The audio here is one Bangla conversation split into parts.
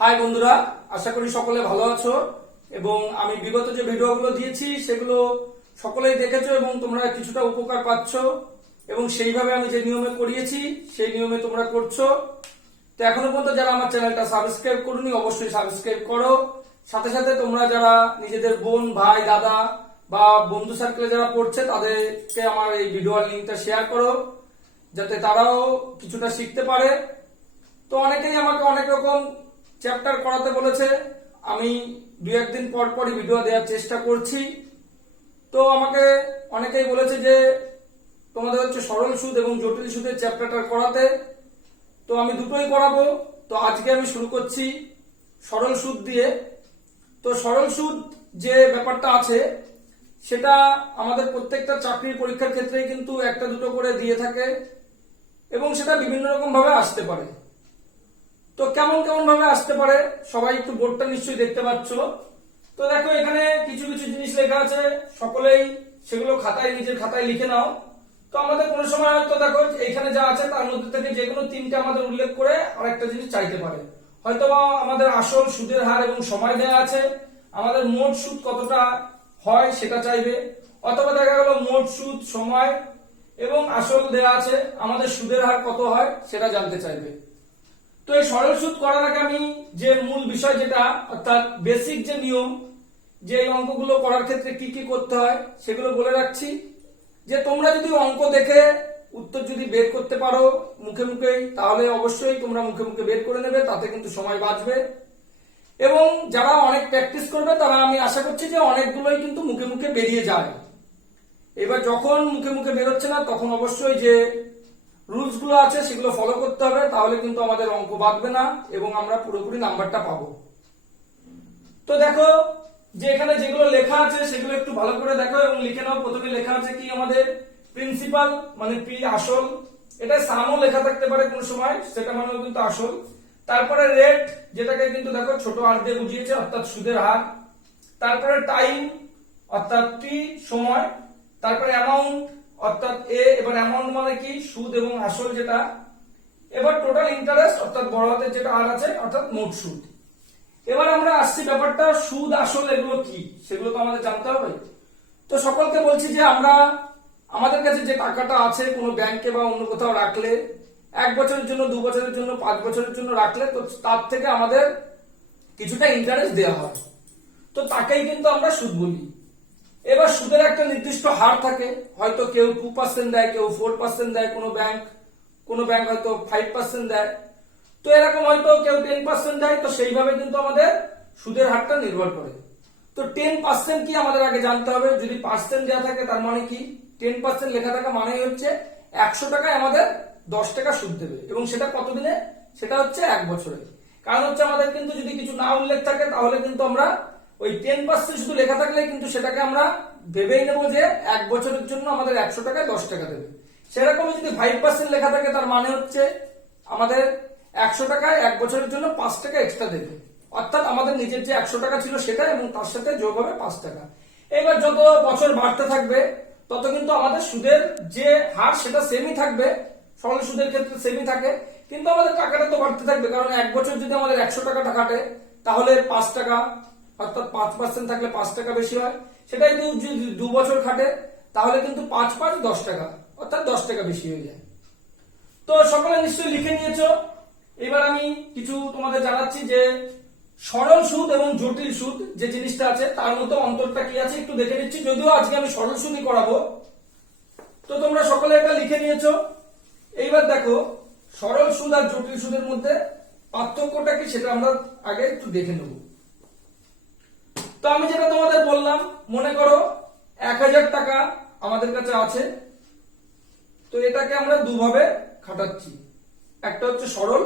হাই বন্ধুরা, আশা করি সকলে ভালো আছো এবং আমি বিগত যে ভিডিওগুলো দিয়েছি সেগুলো সকলেই দেখেছো এবং তোমরা কিছুটা উপকার পাচ্ছ এবং সেইভাবে আমি যে নিয়মে করিয়েছি সেই নিয়মে তোমরা করছো। তো এখনো পর্যন্ত যারা আমার চ্যানেলটা সাবস্ক্রাইব করোনি অবশ্যই সাবস্ক্রাইব করো। সাথে সাথে তোমরা যারা নিজেদের বোন, ভাই, দাদা বা বন্ধু সার্কেলে যারা পড়ছে তাদেরকে আমার এই ভিডিওর লিঙ্কটা শেয়ার করো যাতে তারাও কিছুটা শিখতে পারে। তো অনেকেই আমাকে অনেক রকম চ্যাপ্টার করাতে বলেছে, আমি দুই একদিন পর পরই ভিডিও দেওয়ার চেষ্টা করছি। তো আমাকে অনেকেই বলেছে যে তোমাদের হচ্ছে সরল সুদ এবং জটিল সুদের চ্যাপ্টারটা করাতে, তো আমি দুটোই করাবো। তো আজকে আমি শুরু করছি সরল সুদ দিয়ে। তো সরল সুদ যে ব্যাপারটা আছে সেটা আমাদের প্রত্যেকটা চাকরির পরীক্ষার ক্ষেত্রেই কিন্তু একটা দুটো করে দিয়ে থাকে এবং সেটা বিভিন্ন রকম ভাবে আসতে পারে। তো কেমন কেমন ভাবে আসতে পারে সবাই একটু বোর্ডটা নিশ্চয়ই দেখতে পাচ্ছ। তো দেখো এখানে কিছু কিছু জিনিস লেখা আছে, সকলেই সেগুলো নিজের খাতায় লিখে নাও। তো আমাদের কোনো সময় হয়তো দেখো এখানে যা আছে তার মধ্যে থেকে যে কোনো তিনটে আমাদের উল্লেখ করে আরেকটা জিনিস চাইতে পারে। হয়তো আমাদের আসল সুদের হার এবং সময় দেওয়া আছে, আমাদের মোট সুদ কতটা হয় সেটা চাইবে, অথবা দেখা গেল মোট সুদ, সময় এবং আসল দেওয়া আছে, আমাদের সুদের হার কত হয় সেটা জানতে চাইবে। তো এই সরল সুদ করার আগে আমি যে মূল বিষয় যেটা অর্থাৎ বেসিক যে নিয়ম, যে এই অঙ্কগুলো করার ক্ষেত্রে কি কি করতে হয় সেগুলো বলে রাখছি। যে তোমরা যদি অঙ্ক দেখে উত্তর যদি বের করতে পারো মুখে মুখেই, তাহলে অবশ্যই তোমরা মুখে মুখে বের করে নেবে, তাতে কিন্তু সময় বাঁচবে। এবং যারা অনেক প্র্যাকটিস করবে তারা আমি আশা করছি যে অনেকগুলোই কিন্তু মুখে মুখে বেরিয়ে যায়। এবার যখন মুখে মুখে বেরোচ্ছে না তখন অবশ্যই যে রুলস গুলো আছে সেগুলো ফলো করতে হবে, তাহলে কিন্তু আমাদের অঙ্ক বাঁধবে না এবং আমরা পুরোপুরি নাম্বারটা পাবো। তো দেখো যে এখানে যেগুলো লেখা আছে সেগুলো একটু ভালো করে দেখো এবং লিখে নাও। প্রথমে লেখা আছে কি আমাদের প্রিন্সিপাল মানে পি, আসল, এটা সামও লেখা থাকতে পারে কোন সময়, সেটা মানেও কিন্তু আসল। তারপরে রেট, যেটাকে কিন্তু দেখো ছোট আর দিয়ে বুঝিয়েছে অর্থাৎ সুদের হার। তারপরে টাইম অর্থাৎ টি, সময়। তারপরে অ্যামাউন্ট অর্থাৎ এ, এবার অ্যামাউন্ট মানে কি সুদ এবং আসল যেটা। এবার টোটাল ইন্টারেস্ট অর্থাৎ বড় হাতের যেটা আর আছে অর্থাৎ মোট সুদ। এবার আমরা আসছি ব্যাপারটা সুদ আসল এগুলো কি সেগুলো তো আমাদের জানতে হবে। তো সকলকে বলছি যে আমরা আমাদের কাছে যে টাকাটা আছে কোনো ব্যাংকে বা অন্য কোথাও রাখলে, 1 বছরের জন্য, 2 বছরের জন্য, 5 বছরের জন্য রাখলে তো তার থেকে আমাদের কিছুটা ইন্টারেস্ট দেওয়া হয়, তো তাকেই কিন্তু আমরা সুদ বলি। এবার সুদের একটা নির্দিষ্ট হার থাকে, হয়তো কেউ 2% দেয়, কেউ 4% দেয়, কোনো ব্যাংক হয়তো 5% দেয়, তো এরকম হয়তো কেউ 10% দেয়। তো সেইভাবে কিন্তু আমাদের সুদের হারটা নির্ভর করে। তো 10% কি আমাদের আগে জানতে হবে। যদি পার্সেন্ট দেওয়া থাকে তার মানে কি 10% লেখা থাকা মানেই হচ্ছে 100 টাকায় আমাদের 10 টাকা সুদ দেবে এবং সেটা কতদিনে, সেটা হচ্ছে 1 বছরে। কারণ হচ্ছে আমাদের কিন্তু যদি কিছু না উল্লেখ থাকে তাহলে কিন্তু আমরা ওই 10% শুধু লেখা থাকলে কিন্তু সেটাকে আমরা ভেবেই নেবো যে 1 বছরের জন্য আমাদের 100 টাকায় 10 টাকা দেবে। সেরকমই যদি 5% লেখা থাকে তার মানে হচ্ছে আমাদের 100 টাকায় 1 বছরের জন্য 5 টাকা এক্সট্রা দেবে, অর্থাৎ আমাদের নিজের যে 100 টাকা ছিল সেটা এবং তার সাথে যোগ হবে 5 টাকা। এবার যত বছর বাড়তে থাকবে তত কিন্তু আমাদের সুদের যে হার সেটা সেমই থাকবে, সরল সুদের ক্ষেত্রে সেমই থাকে, কিন্তু আমাদের টাকাটা তো বাড়তে থাকবে। কারণ 1 বছর যদি আমাদের 100 টাকাটা কাটে তাহলে 5 টাকা অর্থাৎ 5% থাকলে 5 টাকা বেশি হয়, সেটাই যদি 2 বছর খাটে তাহলে কিন্তু 5 5 10 টাকা অর্থাৎ 10 টাকা বেশি হয়ে যায়। তো সকলে নিশ্চয়ই লিখে নিয়েছো। এবার আমি কিছু তোমাদের জানাচ্ছি যে সরল সুদ এবং জটিল সুদ যে জিনিসটা আছে তার মধ্যে অন্তরটা কি আছে একটু দেখে নিচ্ছি, যদিও আজকে আমি সরল সুদই করাবো। তো তোমরা সকলে এটা লিখে নিয়েছো। এইবার দেখো সরল সুদ আর জটিল সুদের মধ্যে পার্থক্যটা কি সেটা আমরা আগে একটু দেখে নেব। তো আমি যেটা তোমাদের বললাম, মনে করো 1000 টাকা আমাদের কাছে আছে, তো এটাকে আমরা দুভাবে খাটাচ্ছি, একটা হচ্ছে সরল,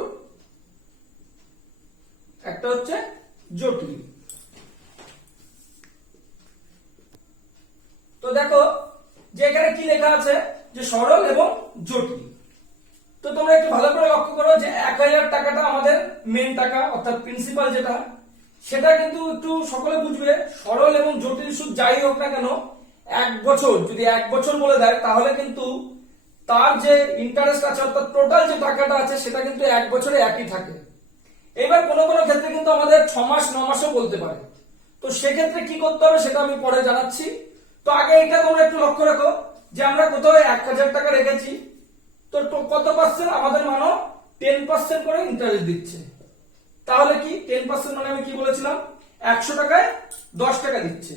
একটা হচ্ছে জটিল। তো দেখো যে এখানে কি লেখা আছে যে সরল এবং জটিল। তো তোমরা একটু ভালো করে লক্ষ্য করো যে 1000 টাকাটা আমাদের মেন টাকা অর্থাৎ প্রিন্সিপাল যেটা, সেটা কিন্তু একটু সকলে বুঝবে। সরল এবং জটিল সুদ যাই হোক না কেন 1 বছর যদি 1 বছর বলে দেয় তাহলে কিন্তু তার যে ইন্টারেস্ট আছে অর্থাৎ টোটাল যে টাকাটা আছে সেটা কিন্তু 1 বছরে একই থাকে। এবার কোনো কোনো ক্ষেত্রে কিন্তু আমাদের 6 মাস 9 মাসও বলতে পারে। তো সেক্ষেত্রে কি করতে হবে সেটা আমি পরে জানাচ্ছি। তো আগে এটা তোমরা একটু লক্ষ্য রাখো যে আমরা কোথাও 1000 টাকা রেখেছি, তো কত পার্সেন্ট আমাদের মানো 10% করে ইন্টারেস্ট দিচ্ছে। তাহলে কি 10% মানে আমি কি বলেছিলাম 100 টাকায় 10 টাকা দিচ্ছে।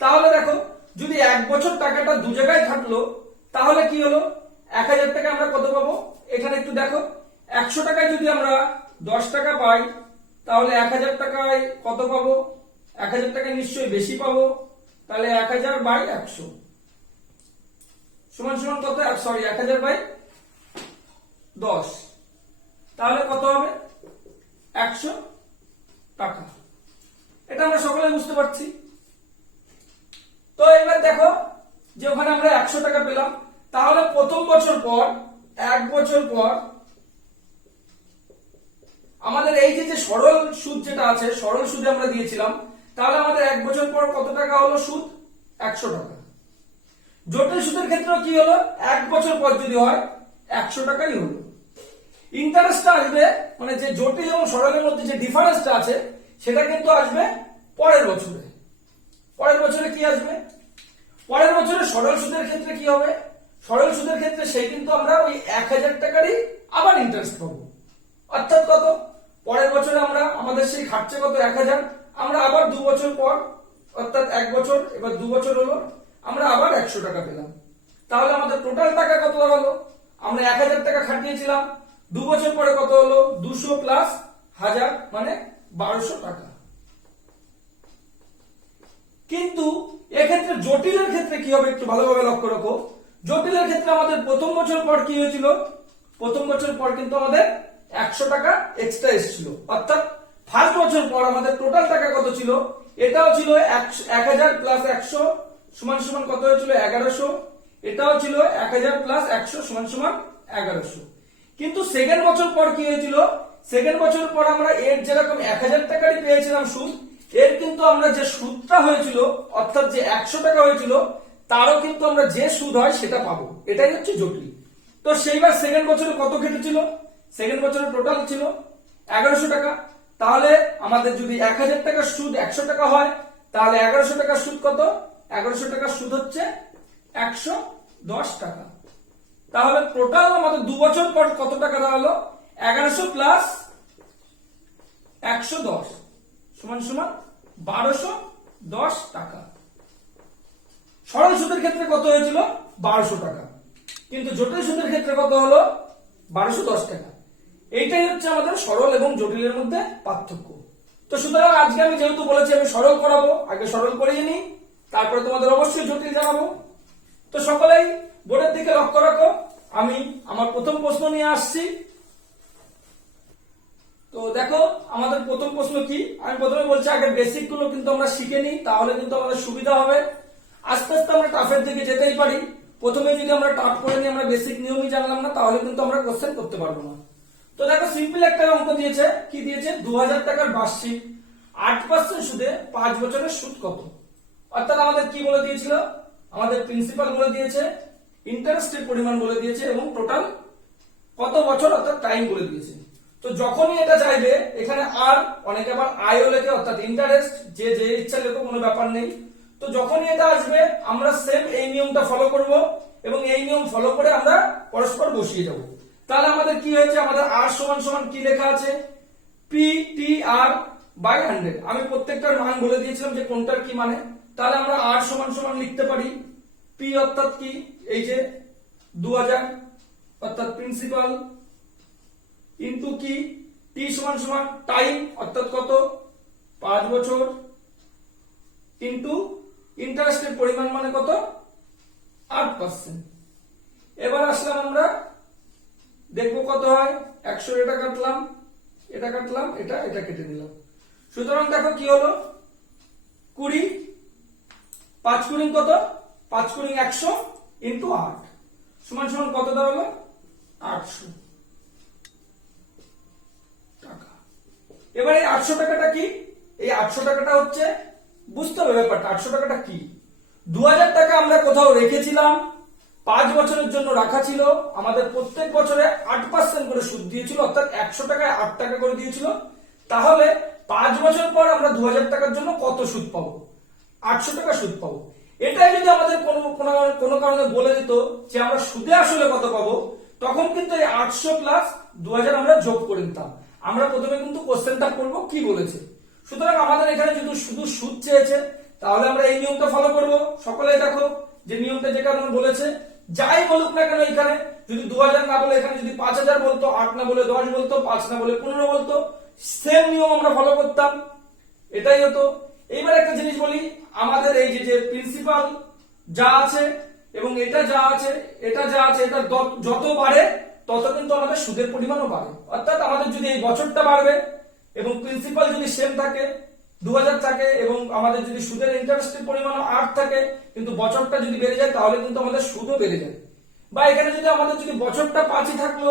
তাহলে দেখো যদি 1 বছর টাকাটা দু জায়গায় থাকলো তাহলে কি হলো 1000 টাকা আমরা কত পাবো, এখানে একটু দেখো 100 টাকায় যদি আমরা 10 টাকা পাই তাহলে 1000 টাকায় কত পাবো, 1000 টাকায় নিশ্চয়ই বেশি পাবো। তাহলে 1000 বাই 100 সমান সমান কত, সরি 1000 বাই 10, তাহলে কত হবে 100 টাকা। এটা আমরা সকলে বুঝতে পারছি। তো এবার দেখো যে ওখানে আমরা 100 টাকা পেলাম, তাহলে প্রথম বছর পর 1 বছর পর আমাদের এই যে সরল সুদ যেটা আছে, সরল সুদে আমরা দিয়েছিলাম, তাহলে আমাদের 1 বছর পর কত টাকা হলো সুদ 100 টাকা। জটিল সুদের ক্ষেত্রে কি হলো 1 বছর পর যদি হয় 100 টাকাই হলো। ইন্টারেস্টটা আসবে মানে যে জটিল এবং সরলের মধ্যে যে ডিফারেন্সটা আছে সেটা কিন্তু আসবে পরের বছরে। পরের বছরে কি আসবে, পরের বছরে সরল সুদের ক্ষেত্রে কি হবে, সরল সুদের ক্ষেত্রে সেই কিন্তু আমরা ওই 1000 টাকারই আবার ইন্টারেস্ট পাবো। অর্থাৎ কত, পরের বছরে আমরা আমাদের সেই খাচ্ছে কত 1000, আমরা আবার 2 বছর পর অর্থাৎ 1 বছর এবার 2 বছর হলো আমরা আবার 100 টাকা পেলাম। তাহলে আমাদের টোটাল টাকা কত হলো, আমরা 1000 টাকা খাটিয়েছিলাম, 2 বছর পরে কত হলো 200 প্লাস 1000 মানে 1200 টাকা। কিন্তু এক্ষেত্রে জটিলের ক্ষেত্রে কি হবে একটু ভালোভাবে লক্ষ্য রাখো। জটিলের ক্ষেত্রে আমাদের প্রথম বছর পর কি হয়েছিল, প্রথম বছর পর কিন্তু আমাদের 100 টাকা এক্সট্রা এসেছিল। অর্থাৎ ফার্স্ট বছর পর আমাদের টোটাল টাকা কত ছিল, এটাও ছিল 1000 প্লাস 100 সমান সমান কত হয়েছিল 1100, এটাও ছিল 1000 প্লাস 100 সমান সমান 1100। কিন্তু সেকেন্ড বছর পর কি হয়েছিল, সেকেন্ড বছর পর আমরা এর যেরকম 1000 টাকারই পেয়েছিলাম সুদ, এর কিন্তু আমরা যে সুদটা হয়েছিল অর্থাৎ যে 100 টাকা হয়েছিল তারও কিন্তু আমরা যে সুদ হয় সেটা পাবো। এটাই হচ্ছে জটিল। তো সেইবার সেকেন্ড বছরে কত কেটেছিল, সেকেন্ড বছরে টোটাল ছিল 1100 টাকা। তাহলে আমাদের যদি 1000 টাকার সুদ 100 টাকা হয় তাহলে 1100 টাকার সুদ কত, 1100 টাকার সুদ হচ্ছে 110 টাকা। তাহলে টোটাল আমাদের 2 বছর পর কত টাকা দাঁড়ালো 1100 প্লাস 110 সমান সমান 1210 টাকা। সরল সুদের ক্ষেত্রে কত হয়েছিল 1200 টাকা, কিন্তু জটিল সুদের ক্ষেত্রে কত হলো 1210 টাকা। এইটাই হচ্ছে আমাদের সরল এবং জটিলের মধ্যে পার্থক্য। তো সুতরাং আজকে আমি যেহেতু বলেছি আমি সরল করাবো, আগে সরল করিয়ে নিই, তারপরে তোমাদের অবশ্যই জটিল জানাবো। তো সকলেই বোর্ডের দিকে লক্ষ্য রাখো, আমি আমার প্রথম প্রশ্ন নিয়ে আসছি। তো দেখো আমাদের প্রথম প্রশ্ন কি, আমি প্রথমে বলছি আগে বেসিক গুলো কিন্তু আমরা শিখে নিই, তাহলে কিন্তু আমাদের সুবিধা হবে। আস্তে আস্তে আমরা টাফের দিকে যেতেই পারি। প্রথমে যদি আমরা টাফ করে নিই, আমরা বেসিক নিয়মই জানলাম না, তাহলে কিন্তু আমরা কোশ্চেন করতে পারবো না। তো দেখো সিম্পল একটা অঙ্ক দিয়েছে, কি দিয়েছে 2000 টাকার বার্ষিক 8% সুদে 5 বছরের সুদ কত। অর্থাৎ আমাদের কি বলে দিয়েছিল, আমাদের প্রিন্সিপাল বলে দিয়েছে, ইন্টারেস্টের পরিমাণ বলে দিয়েছে এবং টোটাল কত বছর অর্থাৎ টাইম বলে দিয়েছে। তো যখনই এটা চাইবে এখানে আর অনেকে আবার আয়ও লেখে অর্থাৎ ইন্টারেস্ট, যে যে ইচ্ছা লেখো কোনো ব্যাপার নেই। তো যখনই এটা আসবে আমরা সেম এই নিয়মটা ফলো করব এবং এই নিয়ম ফলো করে আমরা পরস্পর বসিয়ে যাব। তাহলে আমাদের কি হয়েছে, আমাদের আর সমান সমান কি লেখা আছে পি টি আর বাই 100। আমি প্রত্যেকটার মান বলে দিয়েছিলাম যে কোনটার কি মানে। তাহলে আমরা আর সমান সমান লিখতে পারি পি অর্থাৎ কি এই যে 2000 অর্থাৎ প্রিন্সিপাল ইনটু কি টি সমান সমান টাইম অর্থাৎ কত 5 বছর ইনটু ইন্টারেস্টের পরিমাণ মানে কত 8%। এবার আসলাম আমরা দেখবো কত হয় 100 এটা কাটলাম, এটা কাটলাম, এটা এটা কেটে নিলাম। সুতরাং দেখো কি হলো 20 5 গুণিন কত 5 গুণিন 100 ইনটু 8 সমান সমান কত দাঁড়ালো 800 টাকা। এবার এই 800 টাকাটা কি, এই 800 টাকাটা হচ্ছে বুঝতে হবে ব্যাপারটা 800 টাকাটা কি। 2000 টাকা আমরা কোথাও রেখেছিলাম, 5 বছরের জন্য রাখা ছিল, আমাদের প্রত্যেক বছরে 8% করে সুদ দিয়েছিল অর্থাৎ 100 টাকায় 8 টাকা করে দিয়েছিল। তাহলে 5 বছর পর আমরা 2000 টাকার জন্য কত সুদ পাবো? 800 টাকা সুদ পাবো। এটাই যদি আমাদের কোনো কারণে বলে দিত যে আমরা সুদে আসলে কত পাবো, তখন কিন্তু এই 800 প্লাস 2000 আমরা যোগ করে দিতাম। আমরা প্রথমে কিন্তু কোশ্চেনটা করবো কি বলেছে। সুতরাং আমাদের এখানে যদি শুধু সুদ চেয়েছে, তাহলে আমরা এই নিয়মটা ফলো করব। সকলেই দেখো যে নিয়মটা যে কারণে বলেছে, যাই বলুক না কেন এখানে যদি 2000 না বলে এখানে যদি 5000 বলতো, 8 না বলে 10 বলতো, 5 না বলে 15 বলতো, সেম নিয়ম আমরা ফলো করতাম, এটাই হতো। এইবার একটা জিনিস বলি, আমাদের এই যে প্রিন্সিপাল যা আছে এবং এটা যা আছে এটা যত বাড়ে তত কিন্তু আমাদের সুদের পরিমাণও বাড়ে। অর্থাৎ আমাদের যদি এই বছরটা বাড়বে এবং প্রিন্সিপাল যদি সেম থাকে 2000 থাকে এবং আমাদের যদি সুদের ইন্টারেস্টের পরিমাণ 8 থাকে, কিন্তু বছরটা যদি বেড়ে যায় তাহলে কিন্তু আমাদের সুদও বেড়ে যায়। বা এখানে যদি আমাদের যদি বছরটা 5ই থাকলো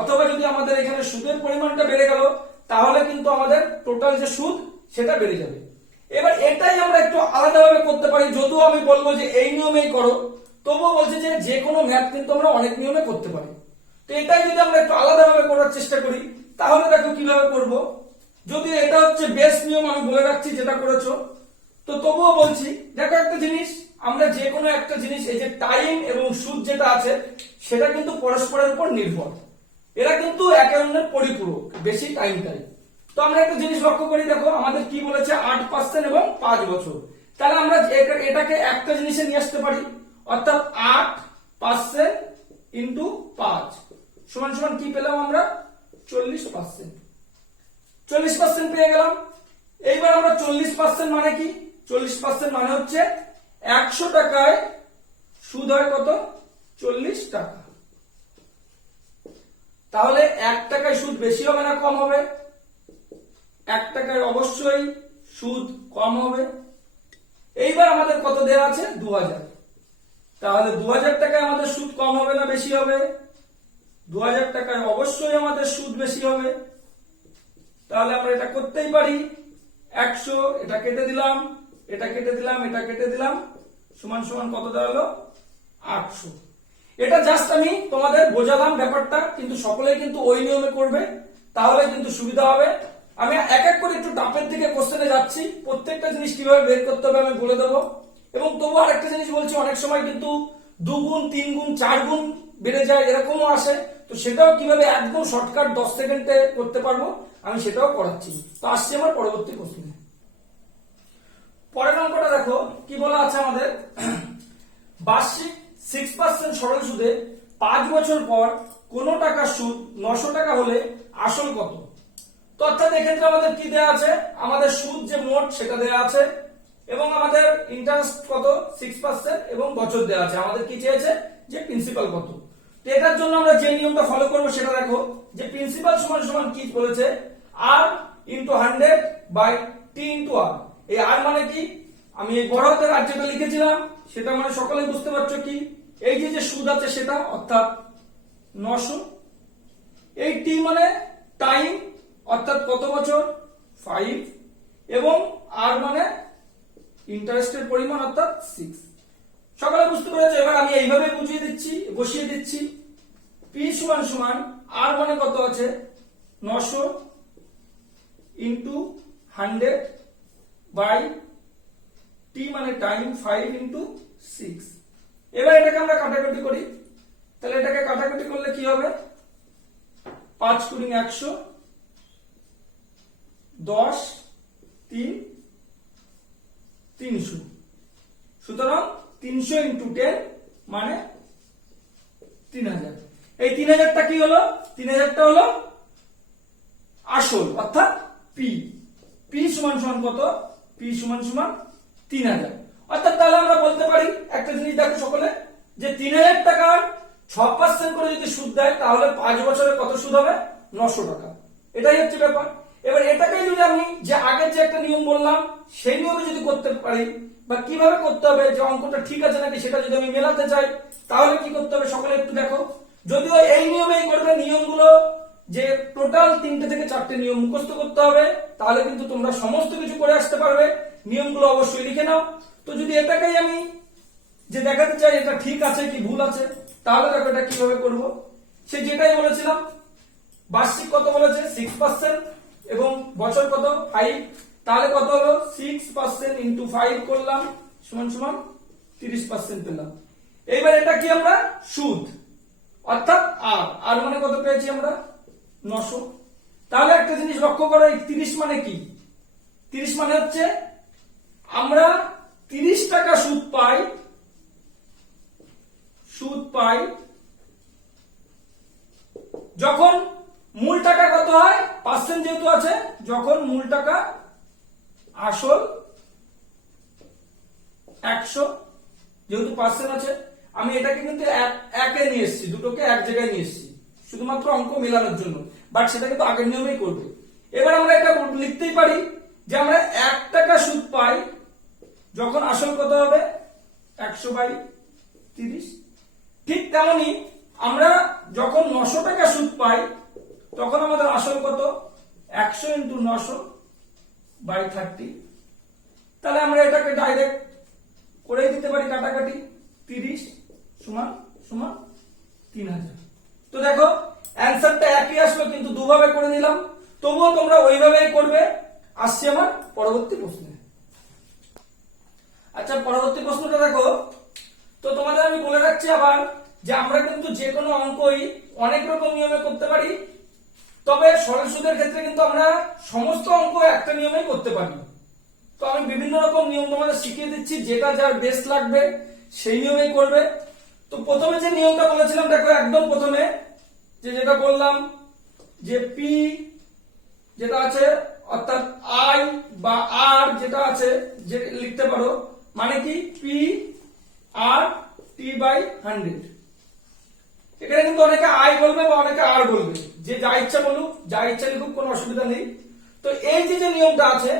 অথবা যদি আমাদের এখানে সুদের পরিমাণটা বেড়ে গেল, তাহলে কিন্তু আমাদের টোটাল যে সুদ সেটা বেড়ে যাবে। এবার এটাই আমরা একটু আলাদাভাবে করতে পারি, যদিও আমি বলবো যে এই নিয়মেই করো, তবুও বলছে যে কোনো ম্যাথ কিন্তু আমরা অনেক নিয়মে করতে পারি। তো এটাই যদি আমরা একটু আলাদাভাবে করার চেষ্টা করি, তাহলে দেখো কিভাবে করব। যদি এটা হচ্ছে বেস নিয়ম, আমি বলে রাখছি যেটা করেছো, তো তবুও বলছি দেখো একটা জিনিস, আমরা যে কোনো একটা জিনিস এই যে টাইম এবং সুদ যেটা আছে সেটা কিন্তু পরস্পরের উপর নির্ভর, এরা কিন্তু একে অন্যের পরিপূরক, বেশি টাইম। তো আমরা একটা জিনিস লক্ষ্য করি, দেখো আমাদের কি বলেছে 8% এবং 5 বছর। তাহলে আমরা এটাকে একটা জিনিসে নিয়ে আসতে পারি, অর্থাৎ 8% ইন্টু 5 সমান সমান কি পেলাম আমরা 40%। 40% পেয়ে গেলাম। এইবার আমরা 40% মানে কি, 40% মানে হচ্ছে 100 টাকায় সুদ হয় কত 40 টাকা। তাহলে 1 টাকায় সুদ বেশি হবে না কম হবে? 1 টাকায় অবশ্যই সুদ কম হবে। এইবার আমাদের কত দেওয়া আছে 2000, তাহলে 2000 টাকায় আমাদের সুদ কম হবে না বেশি হবে? 2000 টাকায় অবশ্যই আমাদের সুদ বেশি হবে। তাহলে আমরা এটা করতেই পারি, 100 এটা কেটে দিলাম, এটা কেটে দিলাম, এটা কেটে দিলাম, সমান সমান কত দাঁড়ালো 800। এটা জাস্ট আমি তোমাদের বোঝালাম ব্যাপারটা, কিন্তু সকলেই কিন্তু ওই নিয়মে করবে, তাহলে কিন্তু সুবিধা হবে। আমি এক এক করে একটু টাপের দিকে কোশ্চেনে যাচ্ছি, প্রত্যেকটা জিনিস কিভাবে বের করতে হবে আমি বলে দেবো। এবং তবু আরেকটা জিনিস বলছি, অনেক সময় কিন্তু 2 গুণ 3 গুণ 4 গুণ বেড়ে যায়, এরকমও আসে। তো সেটাও কিভাবে একদম শর্টকাট 10 সেকেন্ডে করতে পারবো আমি সেটাও করাচ্ছি। তো আসছে আমার পরবর্তী কোশ্চেনে। পরের অঙ্কটা দেখো কি বলা আছে আমাদের, বার্ষিক 6% সরল সুদে 5 বছর পর কোন টাকার সুদ 900 টাকা হলে আসল কত? তো অর্থাৎ এক্ষেত্রে আমাদের কি দেয়া আছে, আমাদের সুদ যে মোট সেটা দেয়া আছে এবং আমাদের ইন্টারেস্ট কত 6% এবং বছর দেয়া আছে। আমাদের কি চেয়েছে যে প্রিন্সিপাল কত। তো এটার জন্য আমরা যে নিয়মটা ফলো করব সেটা দেখো, যে প্রিন্সিপাল সমান সমান কি বলেছে r into 100 by t into r। এই r মানে কি, আমি এই বড় হাতের আর যেটা লিখেছিলাম সেটা মানে সকলেই বুঝতে পারছো কি, এই যে সুদ আছে সেটা অর্থাৎ 900, এই t মানে টাইম অর্থাৎ কত বছর 5, এবং r মানে ইন্টারেস্টের পরিমাণ অর্থাৎ 6। সকলে বুঝতে পেরেছো? এবার আমি এইভাবে বসিয়ে দিচ্ছি p সমান সমান r মানে কত আছে 900 ইনটু 100 বাই t মানে টাইম 5 ইনটু 6। এবার এটাকে আমরা কাটাকুটি করি, তাহলে এটাকে কাটাকুটি করলে কি হবে 5 গুণ 100, 10, 3, 300। সুতরাং 300 ইন্টু 10 মানে 3000। এই 3000টা কি হলো, 3000টা হলো আসল অর্থাৎ p সমান সমান কত, p সমান সমান 3000। অর্থাৎ তাহলে আমরা বলতে পারি একটা জিনিস দেখো সকলে, যে 3000 টাকার 6% করে যদি সুদ দেয় তাহলে 5 বছরে কত সুদ হবে 900 টাকা। এটাই হচ্ছে ব্যাপার। এবার এটাকে যদি আমি যে আগের যে একটা নিয়ম বললাম সেই নিয়মে যদি করতে পারি, বা কিভাবে করতে হবে যে অঙ্কটা ঠিক আছে নাকি সেটা যদি আমি মেলাতে চাই, তাহলে কি করতে হবে সকলে একটু দেখো। যদিও এই নিয়মেই করবে, নিয়মগুলো যে টোটাল 3টে থেকে 4টে নিয়ম মুখস্থ করতে হবে, তাহলে কিন্তু তোমরা সমস্ত কিছু করে আসতে পারবে। নিয়মগুলো অবশ্যই লিখে নাও। তো যদি এটাকেই আমি যে দেখাতে চাই এটা ঠিক আছে কি ভুল আছে, তাহলে দেখো এটা কিভাবে করব। সে যেটাই বলেছিলাম, বার্ষিক কত বলেছে 6% এবং বছর কত 5, তাহলে কত হলো 6% ইন্টু 5 করলাম সমান সমান 30% পেলাম। এইবার এটা কি আমরা সুদ অর্থাৎ আর মানে কত পেয়েছি আমরা 900। তাহলে একটা জিনিস লক্ষ্য করো, এই 30 মানে কি? 30 মানে হচ্ছে আমরা 30 টাকা সুদ পাই যখন মূল টাকা কত হয়, পার্সেন্ট যেহেতু আছে, যখন মূল টাকা আসল 100 যেহেতু পার্সেন্ট আছে, আমি এটাকে কিন্তু একে নিয়ে এসেছি, দুটোকে এক জায়গায় নিয়ে এসেছি শুধুমাত্র অঙ্ক মেলানোর জন্য, বাট সেটা কিন্তু আগের নিয়মেই করবে। এবার আমরা এটা লিখতেই পারি যে আমরা 1 টাকা সুদ পাই যখন আসল কত হবে 100/30। ঠিক তেমনি আমরা যখন 900 টাকা সুদ পাই তখন আমাদের আসল কত 100 ইন্টু 900/30। তাহলে আমরা এটাকে ডাইরেক্ট করে দিতে পারি কাটাকাটি, 30 সমান সমান 3000। তো দেখো অ্যান্সারটা একই আসলো কিন্তু দুভাবে করে নিলাম, তবুও তোমরা ওইভাবেই করবে। আসছে আমার পরবর্তী প্রশ্নে। আচ্ছা, পরবর্তী প্রশ্নটা দেখো। তো তোমাদের আমি বলে রাখছি আবার যে আমরা কিন্তু যে কোনো অঙ্কই অনেক রকম নিয়মে করতে পারি, তবে সরল সুদের ক্ষেত্রে কিন্তু আমরা সমস্ত অঙ্ক একটা নিয়মেই করতে পারি। তো আমি বিভিন্ন রকম নিয়ম তোমাদের শিখিয়ে দিচ্ছি, যেটা যার বেস্ট লাগবে সেই নিয়মেই করবে। তো প্রথমে যে নিয়মটা বলেছিলাম দেখো, একদম প্রথমে যেটা বললাম যে পি যেটা আছে অর্থাৎ আই বা আর যেটা আছে যে লিখতে পারো, মানে কি পি আর টি/100। এখানে কিন্তু অনেকে আই বলবে বা অনেকে আর বলবে, যে যা ইচ্ছা বলুক, যা ইচ্ছা লিখুক, কোনো অসুবিধা নেই। তো এই যে নিয়মটা আছে,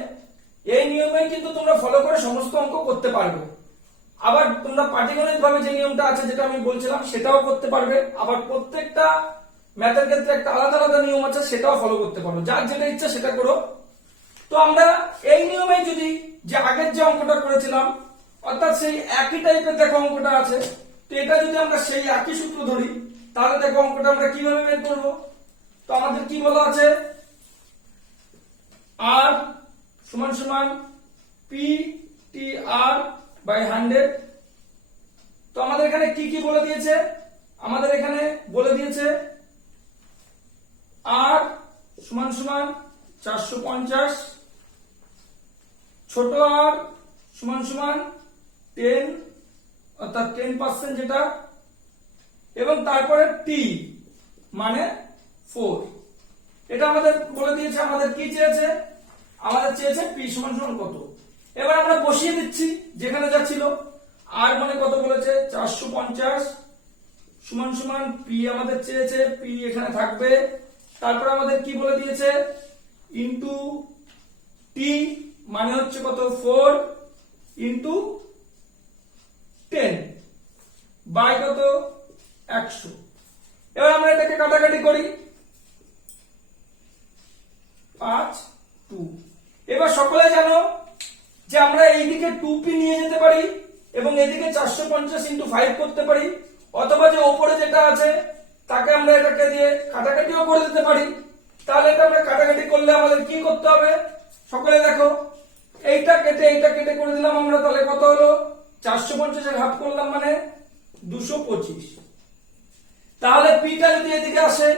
এই নিয়মে কিন্তু তোমরা ফলো করে সমস্ত অঙ্ক করতে পারবে। আবার তোমরা পাটিগণিত ভাবে যে নিয়মটা আছে যেটা আমি বলছিলাম সেটাও করতে পারবে। আবার প্রত্যেকটা ম্যাথের ক্ষেত্রে একটা আলাদা আলাদা নিয়ম আছে, সেটাও ফলো করতে পারো, যার যেটা ইচ্ছা সেটা করো। তো আমরা এই নিয়মে যদি যে আগের যে অঙ্কটা করেছিলাম অর্থাৎ সেই একই টাইপের দেখো অঙ্কটা আছে, তো এটা যদি আমরা সেই একই সূত্র ধরি তাহলে দেখো অঙ্কটা আমরা কিভাবে বের করব। তো আমাদের কি বলা আছে, আর সমান সমান পি টি আর/100। তো আমাদের এখানে কি কি বলে দিয়েছে, আমাদের এখানে বলে দিয়েছে আর সমান সমান 450, ছোট আর সমান সমান 10 অর্থাৎ 10% যেটা, এবং তারপরে টি মানে 4। এটা আমাদের বলে দিয়েছে। আমাদের কি চেয়েছে, আমাদের চেয়েছে পি সমান সমান কত। এবার আমরা বসিয়ে দিচ্ছি যেখানে যা ছিল। আর মানে কত বলেছে 450 সমান সমান পি আমাদের চেয়েছে, পি এখানে থাকবে। তারপর আমাদের কি বলে দিয়েছে ইনটু টি মানে হচ্ছে কত 4 ইনটু 10 বাই কত 100। এবার আমরা এটাকে কাটাকাটি করি, 5 2। এবার সকলে জানো যে আমরা এইদিকে 2p নিয়ে যেতে পারি এবং এদিকে 450 ইনটু 5 করতে পারি, অথবা যে উপরে যেটা আছে তাকে আমরা এটাকে দিয়ে কাটাকাটিও করে দিতে পারি। তাহলে এটা আমরা কাটাকাটি করলে আমাদের কি করতে হবে, সকলে দেখো এইটা কেটে করে দিলাম আমরা। তাহলে কত হলো 450 এর হাফ করলাম মানে 225। তাহলে পিটা যদি এদিকে আসে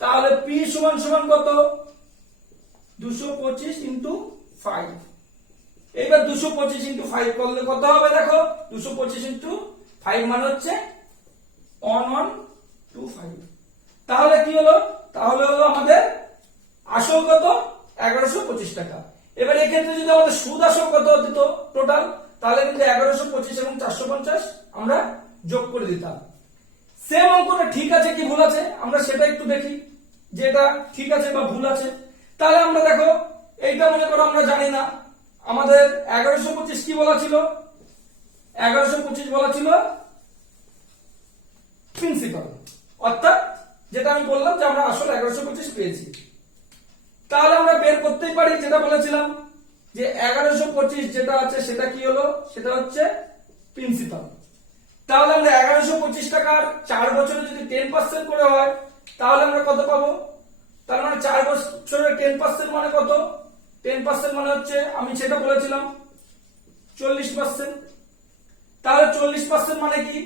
তাহলে পি সমান সমান কত 225 ইনটু 5। এইবার 225 ইনটু 5 করলে কত হবে দেখো, 225 ইনটু 5 মানে হচ্ছে 1125। তাহলে কি হলো, তাহলে হলো আমাদের আসল কত 1125 টাকা। এবার এক্ষেত্রে যদি আমাদের সুদ আসল কত দিত টোটাল, তাহলে কিন্তু 1125 এবং 450 আমরা যোগ করে দিতাম। সেম অঙ্কটা ঠিক আছে কি ভুল আছে আমরা সেটা একটু দেখি, যে এটা ঠিক আছে বা ভুল আছে। তাহলে আমরা দেখো এইটা মনে করো আমরা জানি না, আমাদের 1125 কি বলা ছিল, 1125 বলা ছিল প্রিন্সিপাল, অর্থাৎ যেটা আমি বললাম যে আমরা আসলে 1125 পেয়েছি। তাহলে আমরা বের করতেই পারি যেটা বলেছিলাম যে 1125 যেটা আছে সেটা কি হলো, সেটা হচ্ছে প্রিন্সিপাল। তাহলে আমরা 1125 টাকার 4 বছরে যদি 10% করে হয় তাহলে আমরা কত পাবো, তার মানে 4 বছরে 10% মানে কত 10% মানে হচ্ছে আমি সেটা বলেছিলাম 40%। তাহলে 40% মানে কি,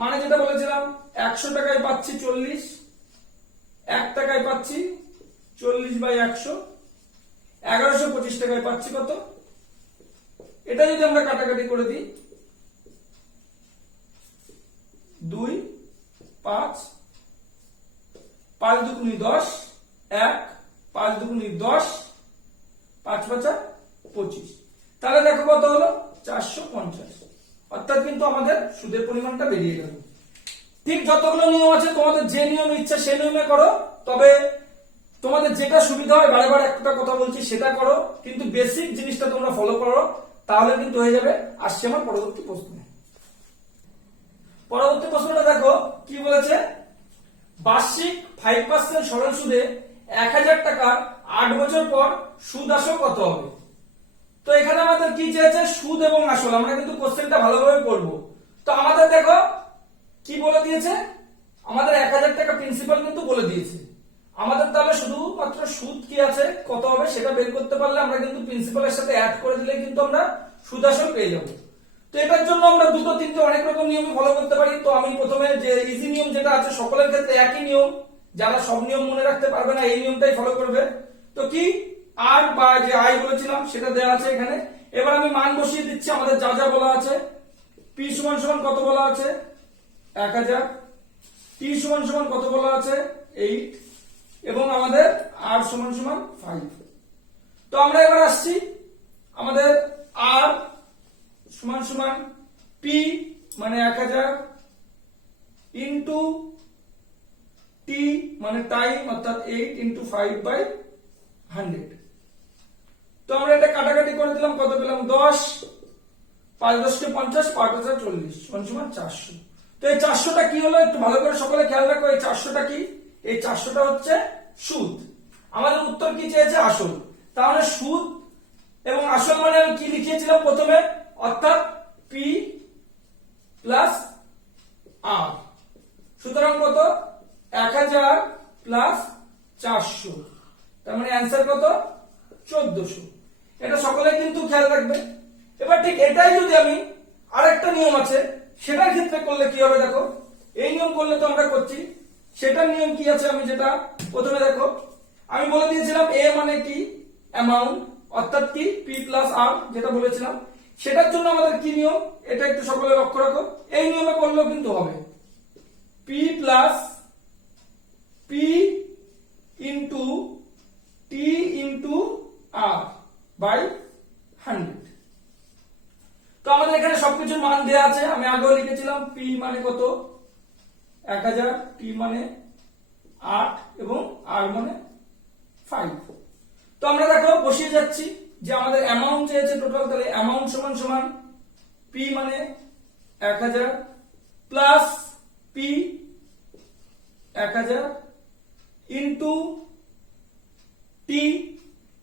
মানে যেটা বলেছিলাম 100 টাকায় পাচ্ছি 40, 1 টাকায় পাচ্ছি 40/100, 1125 টাকায় পাচ্ছি কত। এটা যদি আমরা কাটাকাটি করে দিই 2 5 5 দুগুণে 10, 1 5 দুগুণে 10, 5 5 25। তাহলে দেখো কত হলো 450। অর্থাৎ কিন্তু আমাদের সুদের পরিমাণটা বেরিয়ে গেল। ঠিক যতগুলো নিয়ম আছে তোমাদের যে নিয়ম ইচ্ছা সেই নিয়মে করো, তবে তোমাদের যেটা সুবিধা হয়, বারে বারে একটা কথা বলছি সেটা করো, কিন্তু বেসিক জিনিসটা তোমরা ফলো করো, তাহলে কিন্তু হয়ে যাবে। আসছে আমার পরবর্তী প্রশ্ন। পরবর্তী প্রশ্নটা দেখো কি বলেছে, বার্ষিক 5% সরল সুদে 1000 টাকার 8 বছর পর সুদ আসল কত হবে। তো এখানে আমাদের কি চেয়েছে, সুদ এবং আসল। আমরা কিন্তু কোশ্চেনটা ভালোভাবে পড়বো। তো আমাদের দেখো কি বলে দিয়েছে, আমাদের 1000 টাকা প্রিন্সিপাল কিন্তু বলে দিয়েছে। আমাদের তাহলে শুধুমাত্র সুদ কি আছে কত হবে সেটা বের করতে পারলে আমরা কিন্তু প্রিন্সিপালের সাথে অ্যাড করে দিলে কিন্তু আমরা সুদ আসল পেয়ে যাব। তো এটার জন্য আমরা দুটো তিনটে অনেক রকম নিয়ম ফলো করতে পারি। তো আমি প্রথমে যে ইজি নিয়ম যেটা আছে, সকলের ক্ষেত্রে একই নিয়ম, যারা সব নিয়ম মনে রাখতে পারবে না এই নিয়মটাই ফলো করবে। তো কি, আর বা যে আই বলেছিলাম সেটা দেওয়া আছে এখানে। এবার আমি মান বসিয়ে দিচ্ছি আমাদের যা যা বলা আছে। পি সমান সমান কত বলা আছে 1000, টি সমান সমান কত বলা আছে 8, এবং আমাদের আর সমান সমান 5। তো আমরা এবার আসছি আমাদের আর সমান সমান পি মানে 1000 ইন্টু টি মানে টাইম, অর্থাৎ 8 ইন্টু 5/100। তো আমরা এটা কাটাকাটি করে দিলাম, কত পেলাম 10, 5 10 কে 50, 5 10 40 সমান সমান 400। তো এই 400টা কি হলো একটু ভালো করে সকলে খেয়াল রাখো। এই 400টা কি, এই 400টা হচ্ছে সুদ। আমাদের উত্তর কি চেয়েছে, আসল। তাহলে সুদ এবং আসল মানে আমি কি লিখিয়েছিলাম প্রথমে, অর্থাৎ পি প্লাস আর। সুতরাং কত 1000 প্লাস 400, তার মানে অ্যান্সার কত 1400। এটা সকলে কিন্তু খেয়াল রাখবে। এবার ঠিক এটাই যদি আমি আরেকটা নিয়ম আছে সেটার ক্ষেত্রে করলে কি হবে, দেখো এই নিয়ম করলে তো আমরা করছি, সেটার নিয়ম কি আছে আমি যেটা প্রথমে দেখো আমি বলে দিয়েছিলাম এ মানে কি অ্যামাউন্ট, অর্থাৎ কি পি প্লাস আর যেটা বলেছিলাম, সেটার জন্য আমাদের কি নিয়ম এটা একটু সকলে লক্ষ্য রাখো। এই নিয়মে করলেও কিন্তু হবে P plus P into T into R by 100। তো আমাদের এখানে সবকিছুর মান দেওয়া আছে, আমি আগেও লিখেছিলাম পি মানে কত 1000, টি মানে 8 এবং আর মানে 5। তো আমরা দেখো বসিয়ে যাচ্ছি যে আমাদের অ্যামাউন্ট চেয়েছে টোটাল, তাহলে অ্যামাউন্ট সমান সমান পি মানে 1000 প্লাস পি 1000 ইন্টু টি,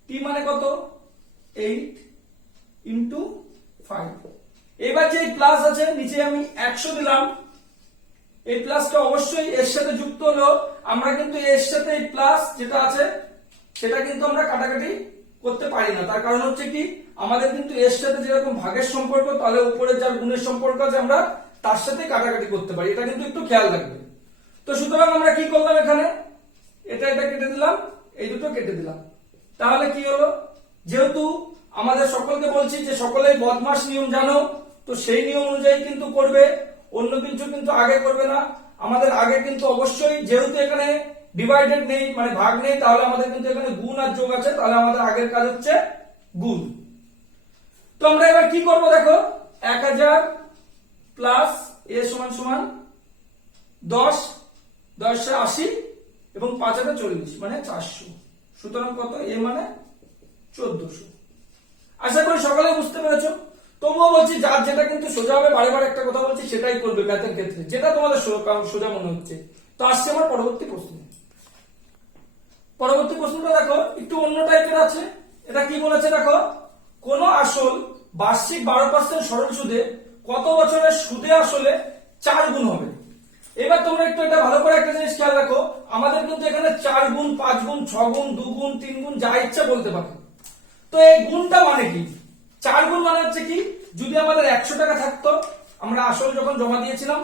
টি মানে কত 8 ইন্টু 5। এবার যে প্লাস আছে নিচে আমি 100 দিলাম, এই প্লাসটা অবশ্যই এর সাথে যুক্ত হলো। আমরা কিন্তু এর সাথে এই প্লাস যেটা আছে সেটা কিন্তু আমরা কাটাকাটি করতে পারি না। তার কারণ হচ্ছে কি, আমাদের কিন্তু এর সাথে যেরকম ভাগের সম্পর্ক, তাহলে উপরে যার গুণের সম্পর্ক আছে আমরা তার সাথে কাটাকাটি করতে পারি, এটা কিন্তু একটু খেয়াল রাখবে। তো সুতরাং আমরা কি করলাম, এখানে এটা কেটে দিলাম, এই দুটো কেটে দিলাম। তাহলে কি হলো, যেহেতু আমাদের সকলকে বলছি যে সকলেই বদমাস নিয়ম জানো, তো সেই নিয়ম অনুযায়ী কিন্তু করবে, অন্য কিছু কিন্তু আগে করবে না। আমাদের আগে কিন্তু অবশ্যই, যেহেতু এখানে ডিভাইডেড নেই মানে ভাগ নেই, তাহলে আমাদের কিন্তু এখানে গুণ আর যোগ আছে, তাহলে আমাদের আগের কাজ হচ্ছে গুণ। তো আমরা এবার কি করব দেখো, 1000 প্লাস এ সমান সমান 10, 10 80 এবং 5 40 মানে 400। সুতরাং কত এ মানে 1400। আশা করি সকলে বুঝতে পেরেছো। তবুও বলছি যার যেটা কিন্তু সোজা হবে, বারে বারে একটা কথা বলছি সেটাই করবে ম্যাথের ক্ষেত্রে, যেটা তোমাদের সোজা মনে হচ্ছে। তো আসছে আমার পরবর্তী প্রশ্ন। পরবর্তী প্রশ্নটা দেখো একটু অন্য টাইপের আছে। এটা কি বলেছে দেখো, কোন আসল বার্ষিক 12% সরল সুদে কত বছরের সুদে আসলে 4 গুণ হবে। এবার তোমরা একটু এটা ভালো করে একটা জিনিস খেয়াল রাখো, আমাদের কিন্তু এখানে 4 গুণ 5 গুণ 6 গুণ 2 গুণ 3 গুণ যা ইচ্ছা বলতে পারে। তো এই গুণটা মানে কি? 4 গুণ মানে হচ্ছে কি, যদি আমাদের 100 টাকা থাকতো, আমরা আসল যখন জমা দিয়েছিলাম,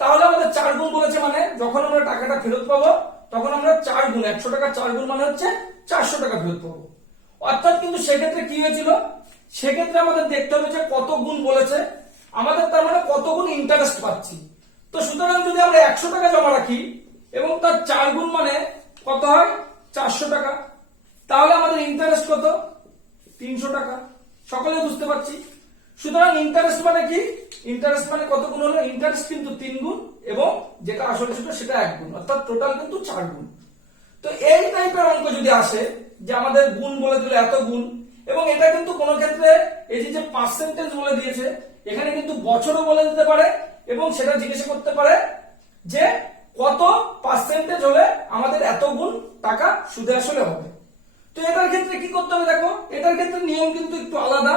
তাহলে আমাদের 4 গুণ বলেছে, মানে যখন আমরা টাকাটা ফেরত পাবো তখন আমরা 4 গুণ, 100 টাকা 4 গুণ মানে হচ্ছে 400 টাকা ফেরত পাবো। অর্থাৎ কিন্তু সেক্ষেত্রে কি হয়েছিল, সেক্ষেত্রে আমাদের দেখতে হবে যে কত গুণ বলেছে আমাদের, তার মানে কত গুণ ইন্টারেস্ট পাচ্ছি। তো সুতরাং যদি আমরা 100 টাকা জমা রাখি এবং তার 4 গুণ মানে কত হয়, 400 টাকা, তাহলে আমাদের ইন্টারেস্ট কত, 300 টাকা। সকলে বুঝতে পারছি। সুতরাং ইন্টারেস্ট মানে কি, ইন্টারেস্ট মানে কত গুণ হলো, ইন্টারেস্ট কিন্তু 3 গুণ এবং যেটা আসলে ছিল সেটা 1 গুণ, অর্থাৎ টোটাল কিন্তু 4 গুণ। তো এই টাইপের অঙ্ক যদি আসে যে আমাদের গুণ বলে দিল এত গুণ, এবং এটা কিন্তু কোন ক্ষেত্রে এই যে পার্সেন্টেজ বলে দিয়েছে, এখানে কিন্তু বছরও বলে দিতে পারে এবং সেটা জিজ্ঞাসা করতে পারে যে কত পার্সেন্টেজ হলে আমাদের এত গুণ টাকা সুদে আসলে হবে। তো এটার ক্ষেত্রে কি করতে হবে, দেখো এটার ক্ষেত্রে নিয়ম কিন্তু একটু আলাদা।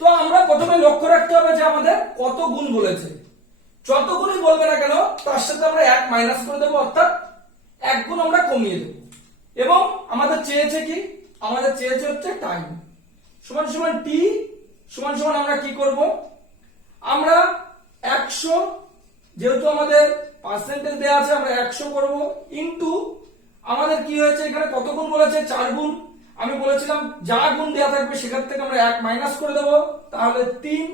তো আমরা প্রথমে লক্ষ্য রাখতে হবে যে আমাদের কত গুণ বলেছে, যত গুণই বলবে না কেন তার সাথে আমরা 1 মাইনাস করে দেবো, অর্থাৎ 1 গুণ আমরা কমিয়ে দেবো। এবং আমাদের চেয়েছে কি, আমাদের চেয়েছে হচ্ছে টাইম সমান সমান টি সমান সমান আমরা কি করব, আমরা 100, যেহেতু আমাদের পার্সেন্টেজ দেওয়া আছে আমরা 100 করব, ইনটু আমাদের কি হয়েছে এখানে কত গুণ বলেছে, 4 গুণ। আমি বলেছিলাম যা গুণ দেওয়া থাকবে সেখান থেকে আমরা 1 মাইনাস করে দেব, তাহলে 3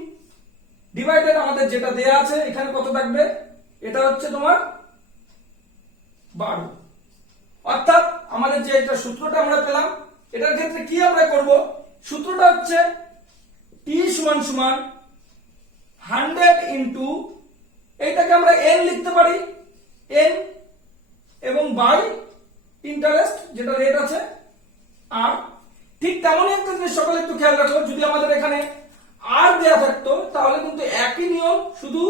ডিভাইডেড আমাদের যেটা দেওয়া আছে এখানে কত থাকবে, এটা হচ্ছে তোমার 12। অর্থাৎ আমাদের যে এটা সূত্রটা আমরা পেলাম, এটার ক্ষেত্রে কি আমরা করব, সূত্রটা হচ্ছে t সমান সমান 100 ইনটু, এইটাকে আমরা n লিখতে পারি, n এবং বাই ইন্টারেস্ট যেটা রেট আছে আর। ঠিক তেমনই একটা জিনিস সকলে একটু খেয়াল রাখো, যদি আমাদের এখানে আর দেয়া থাকতো তাহলে কিন্তু একই নিয়ম, শুধু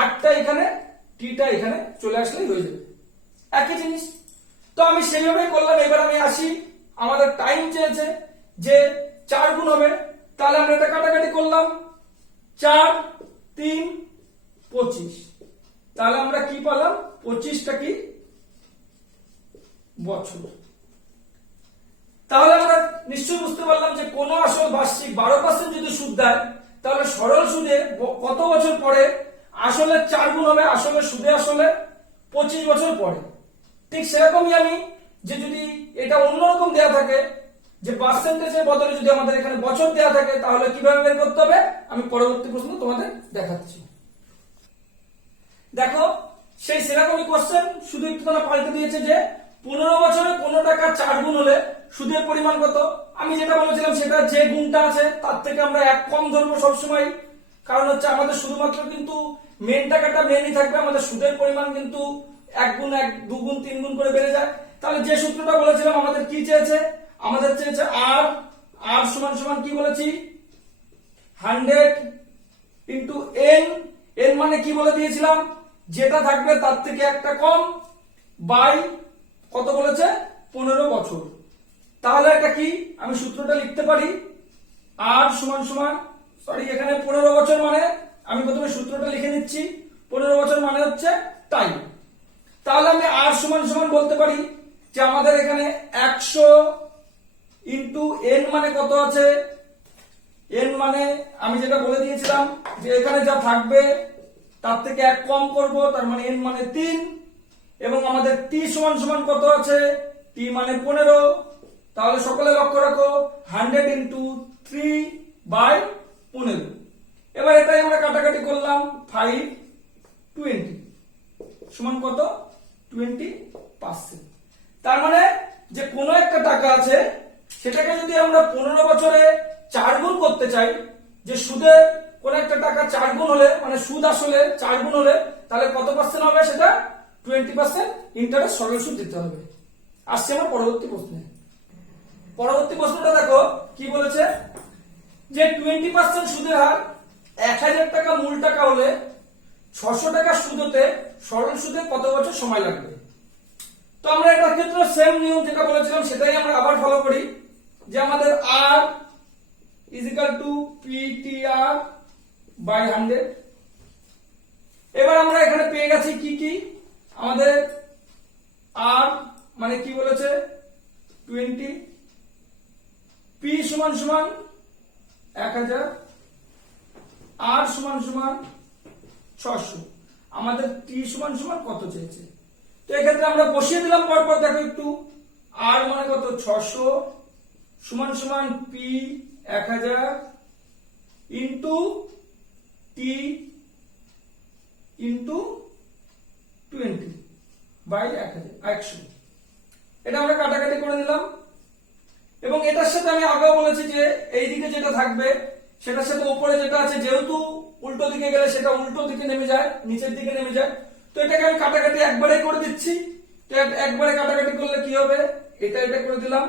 আরটা এখানে টিটা এখানে চলে আসলেই হয়ে যাবে, একই জিনিস। তো আমি সেইভাবেই করলাম। এবার আমি আসি, আমাদের টাইম চেয়েছে যে 4 গুণ হবে, তাহলে আমরা এটা কাটাকাটি করলাম, 4 3 25, তাহলে আমরা কি পেলাম, 25টা কি বছর। তাহলে আমরা নিশ্চয়ই বুঝতে পারলাম যে কোন আসল বার্ষিক 12% যদি সুদ দেয়, তাহলে সরল সুদে কত বছর পরে আসলে 4 গুণ হবে, আসলে সুদে আসলে 25 বছর পরে। ঠিক সেরকমই আমি যে যদি এটা অন্যরকম দেয়া থাকে, যে পার্সেন্টেজের বদলে যদি আমাদের এখানে বছর দেয়া থাকে, তাহলে কিভাবে বের করতে হবে আমি পরবর্তী প্রশ্ন তোমাদের দেখাচ্ছি। দেখো সেই সেরকমই কোশ্চেন, শুধু একটু পাল্টে দিয়েছে যে 15 বছরে কোনো টাকা 4 গুণ হলে সুদের পরিমাণ কত। আমি যেটা বলেছিলাম সেটা যে গুণটা আছে তার থেকে আমরা 1 কম ধরবো সবসময়, কারণ হচ্ছে আমাদের শুধুমাত্র কিন্তু মেন টাকাটা মেনই থাকবে, আমাদের সুদের পরিমাণ কিন্তু 1 গুণ 1 2 গুণ 3 গুণ করে বেড়ে যায়। তাহলে যে সূত্রটা বলেছিলাম আমাদের কি চেয়েছে, আমাদের চেয়েছে আর, আর সমান সমান কি বলেছি 100 ইনটু n, n মানে কি বলে দিয়েছিলাম, যেটা থাকবে তার থেকে একটা কম, বাই কত বলেছে 15 বছর। তাহলে এটা কি, আমি সূত্রটা লিখতে পারি আর সমান সমান, সরি এখানে 15 বছর মানে আমি প্রথমে সূত্রটা লিখে নিচ্ছি, 15 বছর মানে হচ্ছে টাইম। তাহলে আমি আর সমান সমান বলতে পারি যে আমাদের এখানে 100 ইনটু n মানে কত আছে, n মানে আমি যেটা বলে দিয়েছিলাম যে এখানে যা থাকবে তার থেকে 1 কম করব, তার মানে n মানে 3, এবং আমাদের t সমান সমান কত আছে, t মানে 15। তাহলে সকলে লক্ষ্য রাখো 100 ইনটু 3 বাই 15। এবার এটাই আমরা কাটাকাটি করলাম, 5 20 সমান কত 20%। তার মানে যে কোনো একটা টাকা আছে সেটাকে যদি আমরা 15 বছরে 4 গুণ করতে চাই, যে সুদে কোন একটা টাকা 4 গুণ হলে মানে সুদ আসলে 4 গুণ হলে তাহলে কত পার্সেন্ট হবে, সেটা 20% ইন্টারেস্ট সরল সুদ দিতে হবে। আসছে আমার পরবর্তী প্রশ্নে। পরবর্তী প্রশ্নটা দেখো কি বলেছে, যে 20% সুদের হার 1000 টাকা মূল টাকা হলে 600 টাকা সুদ হতে সরল সুদে কত বছর সময় লাগবে। তো আমরা এটার ক্ষেত্রে সেম নিয়ম যেটা বলেছিলাম সেটাই আমরা আবার ফলো করি, যে আমাদের r is equal to PTR by 100। এবার আমরা এখানে পেয়ে গেছি কি কি, আমাদের r মানে কি বলেছে 20, পি সমান সমান 1000, আর সমান সমান 600। আমাদের টি সমান সমান কত চেয়েছে, তো এক্ষেত্রে আমরা বসিয়ে দিলাম পরপর। দেখো একটু, আর মানে কত 600 সমান সমান P 1000 into T into 20 by 100। এটা আমরা কাটাকাটি করে নিলাম। এবং এটার সাথে আমি আগেও বলেছি যে এইদিকে যেটা থাকবে সেটার সাথে উপরে যেটা আছে, যেহেতু উল্টো দিকে গেলে সেটা উল্টো দিকে নেমে যায়, নিচের দিকে নেমে যায়। তো এটাকে আমি কাটাকাটি একবারে করে দিচ্ছি। তো একবারে কাটাকাটি করলে কি হবে, এটা এটা করে দিলাম,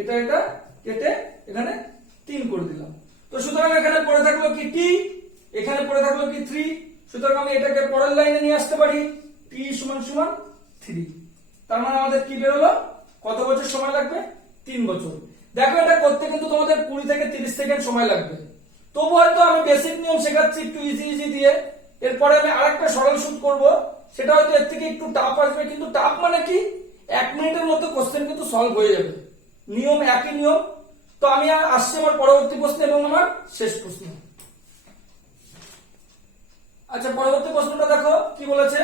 এটা এটা কেটে এখানে 3 করে দিলাম। তো সুতরাং এখানে পড়ে থাকলো কি টি, এখানে পড়ে থাকলো কি 3। সুতরাং আমি এটাকে পরের লাইনে নিয়ে আসতে পারি, টি সমান সমান 3। তার মানে আমাদের কি বেরোলো, কত বছর সময় লাগবে, 3 বছর। দেখো এটা করতে কিন্তু তোমাদের 20 থেকে 30 সেকেন্ড সময় লাগবে। তবু হয়তো আমি বেসিক নিয়ম শেখাচ্ছি একটু ইজি ইজি দিয়ে, এরপরে আমি আরেকটা সরল সুদ করব, সেটা হয়তো এর থেকে একটু টাফ আসবে। কিন্তু টাফ মানে কি, 1 মিনিটের মধ্যে কোশ্চেন কিন্তু সলভ হয়ে যাবে, নিয়ম একই নিয়ম। তো আমি আসছি আমার পরবর্তী প্রশ্ন এবং আমার শেষ প্রশ্ন। আচ্ছা, পরবর্তী প্রশ্নটা দেখো কি বলেছে।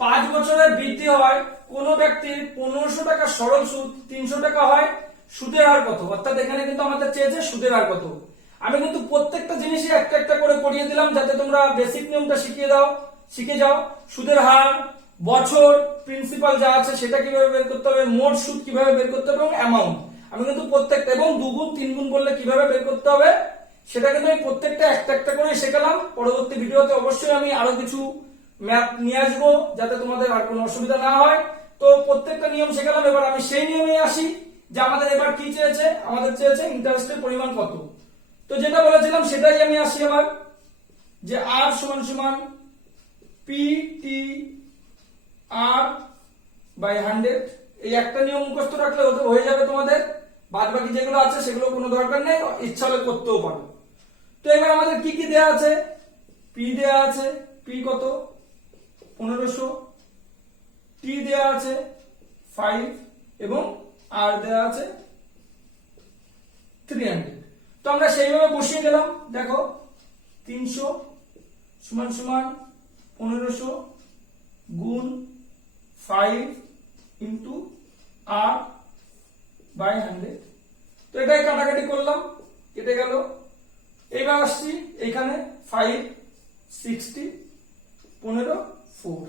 5 বছরের বৃদ্ধি হয় কোন ব্যক্তির 1500 টাকা সরল সুদ 300 টাকা হয়, সুদের হার কত? অর্থাৎ এখানে কিন্তু আমাদের চেয়েছে সুদের হার কত। আমি কিন্তু প্রত্যেকটা জিনিসই একটা একটা করে পড়িয়ে দিলাম যাতে তোমরা বেসিক নিয়মটা শিখে যাও। সুদের হার, বছর, প্রিন্সিপাল যা আছে সেটা কিভাবে বের করতে হবে, মোট সুদ কিভাবে বের করতে হবে এবং অ্যামাউন্ট আমি কিন্তু প্রত্যেকটা, এবং 2 গুণ 3 গুণ বললে কিভাবে বের করতে হবে সেটা কিন্তু আমি প্রত্যেকটা একটা একটা করে শেখালাম। পরবর্তী ভিডিওতে অবশ্যই আমি আরো কিছু ম্যাথ নিয়ে আসবো যাতে তোমাদের আর কোনো অসুবিধা না হয়। তো প্রত্যেকটা নিয়ম শেখালাম, এবার আমি সেই নিয়মে আসি যে আমাদের এবার কি চেয়েছে, আমাদের চেয়েছে ইন্টারেস্টের পরিমাণ কত। তো যেটা বলেছিলাম সেটাই আমি আসি আবার, যে আর সমান সমান পি টি আর বাই 100। এই একটা নিয়ম মুখস্থ রাখলে হয়ে যাবে তোমাদের, বাদ বাকি যেগুলো আছে সেগুলো কোনো দরকার নেই, ইচ্ছা হলে করতেও পারো। তো এবার আমাদের কি কি দেয়া আছে, পি দেয়া আছে, পি কত 1500, টি দেয়া আছে 5 এবং আর দেয়া আছে 300। তো আমরা সেইভাবে বসিয়ে গেলাম। দেখো 300 সমান সমান 1500 গুণ 5 ইন্টু আর বাই 100। তো এটাই কাটাকাটি করলাম, কেটে গেল। এইবার আসছি এইখানে 5 60 15 4।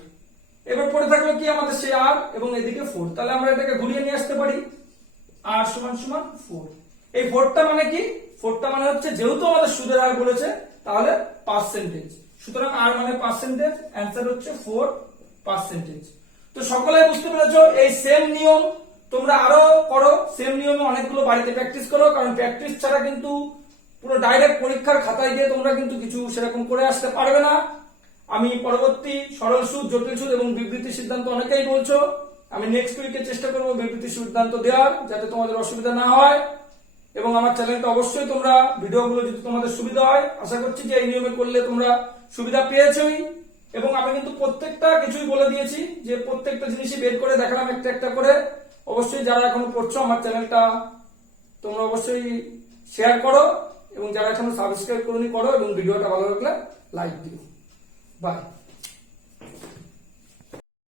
এবার পড়ে থাকলো কি আমাদের সেই আর এবং এদিকে 4। তাহলে আমরা এটাকে ঘুরিয়ে নিয়ে আসতে পারি, আর সমান সমান 4। এই 4টা মানে কি, 4টা মানে হচ্ছে যেহেতু আমাদের সুদের হার বলেছে তাহলে পার্সেন্টেজ, সুতরাং আর মানে পার্সেন্টেজ, অ্যান্সার হচ্ছে 4%। তো সকলে বুঝতে পেরেছো। এই সেম নিয়ম তোমরা আরো করো, সেম নিয়মে অনেকগুলো বাড়িতে প্র্যাকটিস করো, কারণ প্র্যাকটিস ছাড়া কিন্তু পুরো ডাইরেক্ট পরীক্ষার খাতায় গিয়ে তোমরা কিন্তু কিছু সেরকম করে আসতে পারবে না। আমি পরবর্তী সরল সুদ, জটিল সুদ এবং বিবৃতি সিদ্ধান্ত অনেকেই বলছো, আমি নেক্সট উইকে চেষ্টা করবো বিবৃতি সিদ্ধান্ত দেওয়ার যাতে তোমাদের অসুবিধা না হয়। এবং আমার চ্যানেলটা অবশ্যই তোমরা ভিডিওগুলো যদি তোমাদের সুবিধা হয়, আশা করছি যে এই নিয়মে করলে তোমরা সুবিধা পেয়েছোই। এবং আমি কিন্তু প্রত্যেকটা কিছুই বলে দিয়েছি, যে প্রত্যেকটা জিনিসই বের করে দেখালাম একটা একটা করে। অবশ্যই যারা এখনো পড়ছো আমার চ্যানেলটা তোমরা অবশ্যই শেয়ার করো, এবং যারা এখনো সাবস্ক্রাইব করোনি করো, এবং ভিডিওটা ভালো লাগলে লাইক দিও। বাই।